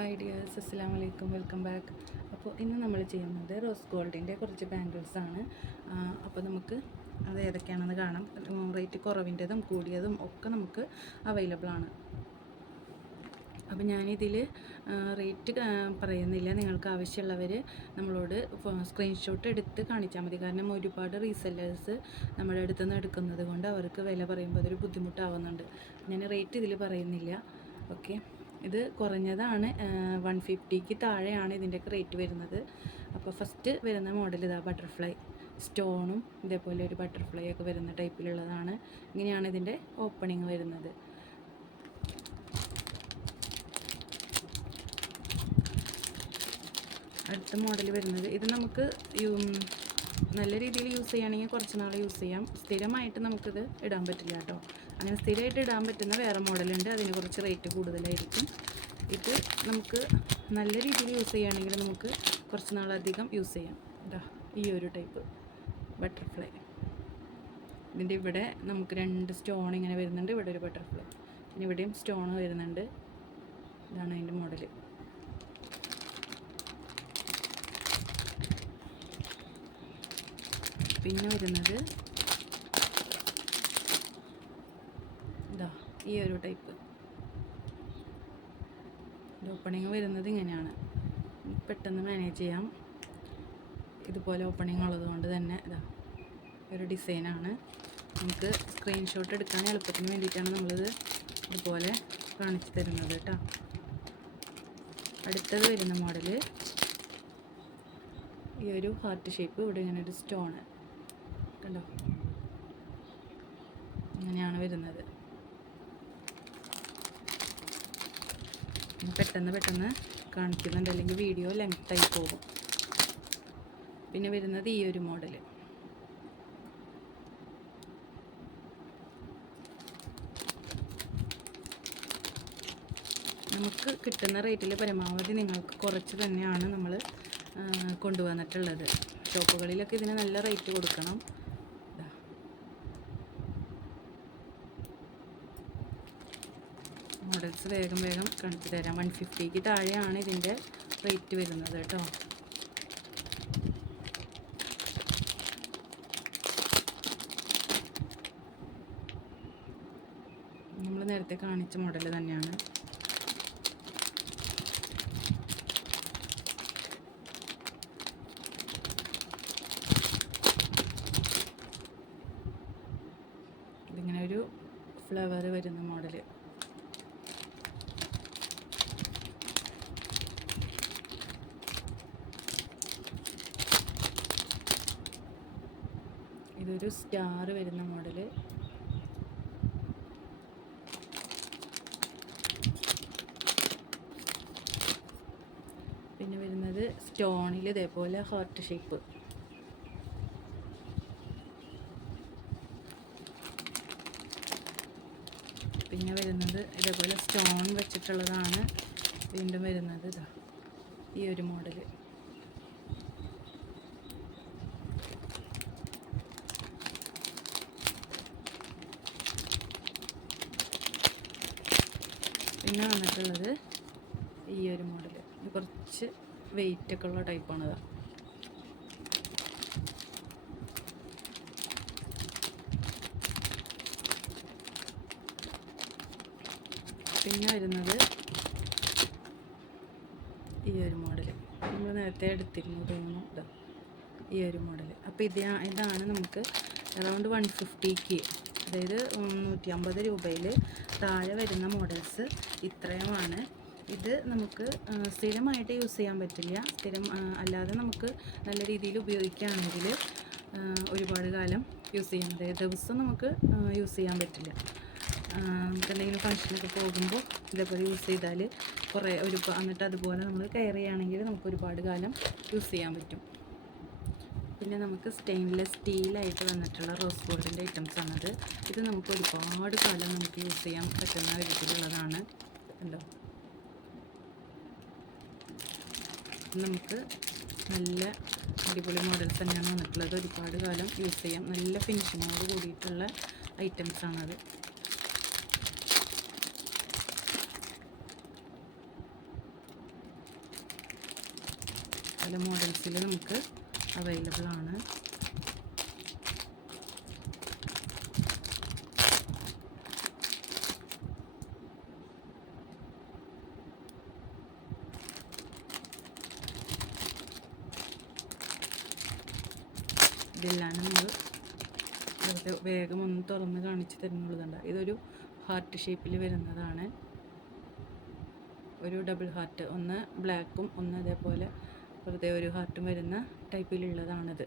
Hi dears അസ്സാം വലൈക്കും welcome back അപ്പോൾ ഇന്ന് നമ്മൾ ചെയ്യുന്നത് റോസ് ഗോൾഡിന്റെ കുറച്ച് ബാംഗിൾസ് ആണ്. അപ്പോൾ നമുക്ക് അത് ഏതൊക്കെയാണെന്ന് കാണാം. റേറ്റ് കുറവിന്റെതും കൂടിയതും ഒക്കെ നമുക്ക് അവൈലബിൾ ആണ്. അപ്പോൾ ഞാനിതിൽ റേറ്റ് പറയുന്നില്ല. നിങ്ങൾക്ക് ആവശ്യമുള്ളവർ നമ്മളോട് സ്ക്രീൻഷോട്ട് എടുത്ത് കാണിച്ചാൽ മതി. കാരണം ഒരുപാട് റീസെല്ലേഴ്സ് നമ്മുടെ അടുത്ത് നിന്ന് എടുക്കുന്നത് കൊണ്ട് അവർക്ക് വില പറയുമ്പോൾ അതൊരു ബുദ്ധിമുട്ടാവുന്നുണ്ട്. ഞാൻ റേറ്റ് ഇതിൽ പറയുന്നില്ല. ഓക്കെ ഇത് കുറഞ്ഞതാണ് വൺ ഫിഫ്റ്റിക്ക് താഴെയാണ് ഇതിന്റെയൊക്കെ റേറ്റ് വരുന്നത്. അപ്പോൾ ഫസ്റ്റ് വരുന്ന മോഡൽ ഇതാ ബട്ടർഫ്ലൈ സ്റ്റോണും ഇതേപോലെ ഒരു ബട്ടർഫ്ലൈ ഒക്കെ വരുന്ന ടൈപ്പിലുള്ളതാണ് ഇങ്ങനെയാണ് ഇതിന്റെ ഓപ്പണിങ് വരുന്നത്. അടുത്ത മോഡൽ വരുന്നത്. ഇത് നമുക്ക് നല്ല രീതിയിൽ യൂസ് ചെയ്യുകയാണെങ്കിൽ കുറച്ച് നാൾ യൂസ് ചെയ്യാം. സ്ഥിരമായിട്ട് നമുക്കിത് ഇടാൻ പറ്റില്ല കേട്ടോ. അങ്ങനെ സ്ഥിരമായിട്ട് ഇടാൻ പറ്റുന്ന വേറെ മോഡലുണ്ട്. അതിന് കുറച്ച് റേറ്റ് കൂടുതലായിരിക്കും. ഇത് നമുക്ക് നല്ല രീതിയിൽ യൂസ് ചെയ്യുകയാണെങ്കിൽ നമുക്ക് കുറച്ച് നാളധികം യൂസ് ചെയ്യാം. ഇതാ ഈ ഒരു ടൈപ്പ് ബട്ടർഫ്ലൈ. ഇതിന്റെ ഇവിടെ നമുക്ക് രണ്ട് സ്റ്റോൺ ഇങ്ങനെ വരുന്നുണ്ട്. ഇവിടെ ഒരു ബട്ടർഫ്ലൈ. പിന്നെ ഇവിടെയും സ്റ്റോൺ വരുന്നുണ്ട്. ഇതാണ് അതിന്റെ മോഡൽ പിന്നെ വരുന്നത് ഇതാ ഈ ഒരു ടൈപ്പ് ഓപ്പണിങ് വരുന്നത് ഇങ്ങനെയാണ്. പെട്ടെന്ന് മാനേജ് ചെയ്യാം. ഇതുപോലെ ഓപ്പണിങ് ഉള്ളതുകൊണ്ട് തന്നെ ഇതാ ഒരു ഡിസൈനാണ് നമുക്ക് സ്ക്രീൻഷോട്ട് എടുക്കാൻ എളുപ്പത്തിന് വേണ്ടിയിട്ടാണ് നമ്മളിത് ഇതുപോലെ കാണിച്ചു തരുന്നത് കേട്ടോ അടുത്തത് വരുന്ന മോഡൽ ഈ ഒരു ഹാർട്ട് ഷേപ്പ് ഇവിടെ ഇങ്ങനെ ഒരു സ്റ്റോണ് കണ്ടോ? അങ്ങനെയാണ് വരുന്നത് ഞാൻ പെട്ടെന്ന് പെട്ടെന്ന് കാണിക്കുന്നുണ്ട്. അല്ലെങ്കിൽ വീഡിയോ ലെങ്തായി പോകും. പിന്നെ വരുന്നത് ഈ ഒരു മോഡൽ നമുക്ക് കിട്ടുന്ന റേറ്റിൽ പരമാവധി നിങ്ങൾക്ക് കുറച്ച് തന്നെയാണ് നമ്മൾ കൊണ്ടുവന്നിട്ടുള്ളത്. ഷോപ്പുകളിലൊക്കെ ഇതിന് നല്ല റേറ്റ് കൊടുക്കണം. മോഡൽസ് വേഗം വേഗം കാണിച്ചു തരാം. വൺ ഫിഫ്റ്റിക്ക് താഴെയാണ് ഇതിന്റെ റേറ്റ് വരുന്നത് കേട്ടോ. നമ്മൾ നേരത്തെ കാണിച്ച മോഡൽ തന്നെയാണ്. ഇതിങ്ങനെ ഒരു ഫ്ലവർ വരുന്ന മോഡൽ ഇതൊരു സ്റ്റാർ വരുന്ന മോഡൽ പിന്നെ വരുന്നത് സ്റ്റോണിൽ ഇതേപോലെ ഹാർട്ട് ഷേപ്പ് പിന്നെ വരുന്നത് ഇതേപോലെ സ്റ്റോൺ വെച്ചിട്ടുള്ളതാണ്. വീണ്ടും വരുന്നത് ഈ ഒരു മോഡൽ പിന്നെ വന്നിട്ടുള്ളത് ഈ ഒരു മോഡൽ കുറച്ച് വെയിറ്റ് ഒക്കെ ഉള്ള ടൈപ്പാണ് ഇതാ. പിന്നെ വരുന്നത് ഈ ഒരു മോഡൽ നമ്മൾ നേരത്തെ എടുത്തിരുന്നു തോന്നുന്നു ഈ ഒരു മോഡൽ അപ്പോൾ ഇത് ഇതാണ് നമുക്ക് അറൗണ്ട് വൺ ഫിഫ്റ്റിക്ക് അതായത് നൂറ്റി അമ്പത് രൂപയിൽ താഴെ വരുന്ന മോഡൽസ് ഇത്രയുമാണ്. ഇത് നമുക്ക് സ്ഥിരമായിട്ട് യൂസ് ചെയ്യാൻ പറ്റില്ല. സ്ഥിരം അല്ലാതെ നമുക്ക് നല്ല രീതിയിൽ ഉപയോഗിക്കുകയാണെങ്കിൽ ഒരുപാട് കാലം യൂസ് ചെയ്യാൻ അതായത് ദിവസം നമുക്ക് യൂസ് ചെയ്യാൻ പറ്റില്ല. നമുക്ക് എന്തെങ്കിലും ഫംഗ്ഷനൊക്കെ പോകുമ്പോൾ ഇതേപോലെ യൂസ് ചെയ്താൽ കുറേ ഒരു എന്നിട്ട് അതുപോലെ നമ്മൾ കെയർ ചെയ്യുകയാണെങ്കിൽ നമുക്ക് ഒരുപാട് കാലം യൂസ് ചെയ്യാൻ പറ്റും. പിന്നെ നമുക്ക് സ്റ്റെയിൻലെസ് സ്റ്റീലായിട്ട് വന്നിട്ടുള്ള റോസ് ഗോൾഡിന്റെ ഐറ്റംസ് ആണത്. ഇത് നമുക്ക് ഒരുപാട് കാലം നമുക്ക് യൂസ് ചെയ്യാൻ പറ്റുന്ന വിധത്തിലുള്ളതാണ് ഉണ്ടോ നമുക്ക് നല്ല അടിപൊളി മോഡൽസ് തന്നെയാണ് വന്നിട്ടുള്ളത്. ഒരുപാട് കാലം യൂസ് ചെയ്യാം. നല്ല ഫിനിഷിങ്ങോട് കൂടിയിട്ടുള്ള ഐറ്റംസ് ആണത്. പല മോഡൽസിൽ നമുക്ക് അവൈലബിൾ ആണ്. ഇതെല്ലാം നമ്മൾ വെറുതെ വേഗം ഒന്ന് തുറന്ന് കാണിച്ച് തരുന്നുള്ളതുണ്ട് ഇതൊരു ഹാർട്ട് ഷേപ്പിൽ വരുന്നതാണ്. ഒരു ഡബിൾ ഹാർട്ട് ഒന്ന് ബ്ലാക്കും ഒന്ന് അതേപോലെ വെറുതെ ഒരു ഹാർട്ടും വരുന്ന ടൈപ്പിലുള്ളതാണിത്.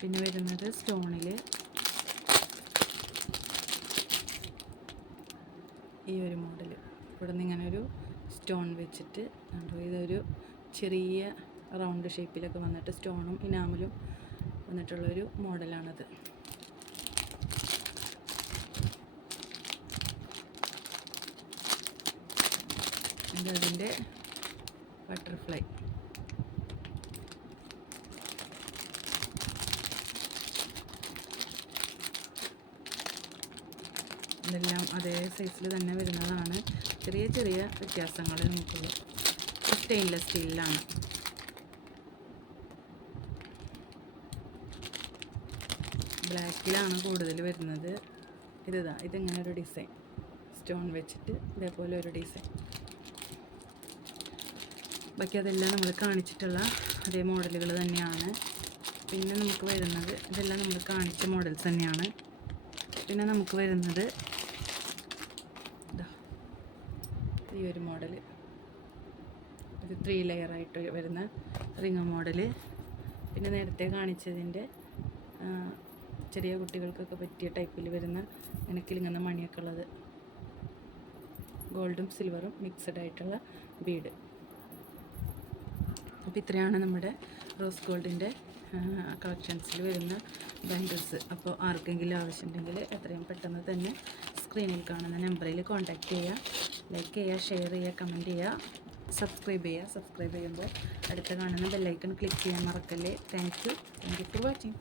പിന്നെ വരുന്നത് സ്റ്റോണിൽ ഈ ഒരു മോഡൽ ഇവിടെ നിന്ന് ഇങ്ങനെ ഒരു സ്റ്റോൺ വെച്ചിട്ട് കണ്ടോ? ഇതൊരു ചെറിയ റൗണ്ട് ഷേപ്പിലൊക്കെ വന്നിട്ട് സ്റ്റോണും ഇനാമലും വന്നിട്ടുള്ളൊരു മോഡലാണത്. ഇതതിന്റെ ബട്ടർഫ്ലൈ ഇതെല്ലാം അതേ സൈസിൽ തന്നെ വരുന്നതാണ്. ചെറിയ ചെറിയ വ്യത്യാസങ്ങൾ നമുക്കുള്ളൂ. സ്റ്റെയിൻലെസ് സ്റ്റീലിലാണ് ബ്ലാക്കിലാണ് കൂടുതൽ വരുന്നത്. ഇതാ ഇതിങ്ങനെ ഒരു ഡിസൈൻ സ്റ്റോൺ വെച്ചിട്ട് ഇതേപോലെ ഒരു ഡിസൈൻ ബാക്കി അതെല്ലാം നമ്മൾ കാണിച്ചിട്ടുള്ള അതേ മോഡലുകൾ തന്നെയാണ്. പിന്നെ നമുക്ക് വരുന്നത് ഇതെല്ലാം നമ്മൾ കാണിച്ച മോഡൽസ് തന്നെയാണ്. പിന്നെ നമുക്ക് വരുന്നത് ഈ ഒരു മോഡൽ ഒരു ത്രീ ലെയർ ആയിട്ട് വരുന്ന റിങ് മോഡൽ പിന്നെ നേരത്തെ കാണിച്ചതിന്റെ ചെറിയ കുട്ടികൾക്കൊക്കെ പറ്റിയ ടൈപ്പിൽ വരുന്ന ഇണക്കിലിങ്ങുന്ന മണിയൊക്കെ ഉള്ളത്. ഗോൾഡും സിൽവറും മിക്സഡ് ആയിട്ടുള്ള ബീഡ് അപ്പോൾ ഇത്രയാണ് നമ്മുടെ റോസ് ഗോൾഡിന്റെ കളക്ഷൻസിൽ വരുന്ന ബാങ്കിൾസ് അപ്പോൾ ആർക്കെങ്കിലും ആവശ്യമുണ്ടെങ്കിൽ എത്രയും പെട്ടെന്ന് തന്നെ സ്ക്രീനിൽ കാണുന്ന നമ്പറിൽ കോൺടാക്റ്റ് ചെയ്യുക. ലൈക്ക് ചെയ്യുക ഷെയർ ചെയ്യുക കമന്റ് ചെയ്യുക. സബ്സ്ക്രൈബ് ചെയ്യുക. സബ്സ്ക്രൈബ് ചെയ്യുമ്പോൾ അടുത്ത കാണുന്ന ബെല്ലൈക്കൺ ക്ലിക്ക് ചെയ്യാൻ മറക്കല്ലേ. Thank you thank you for watching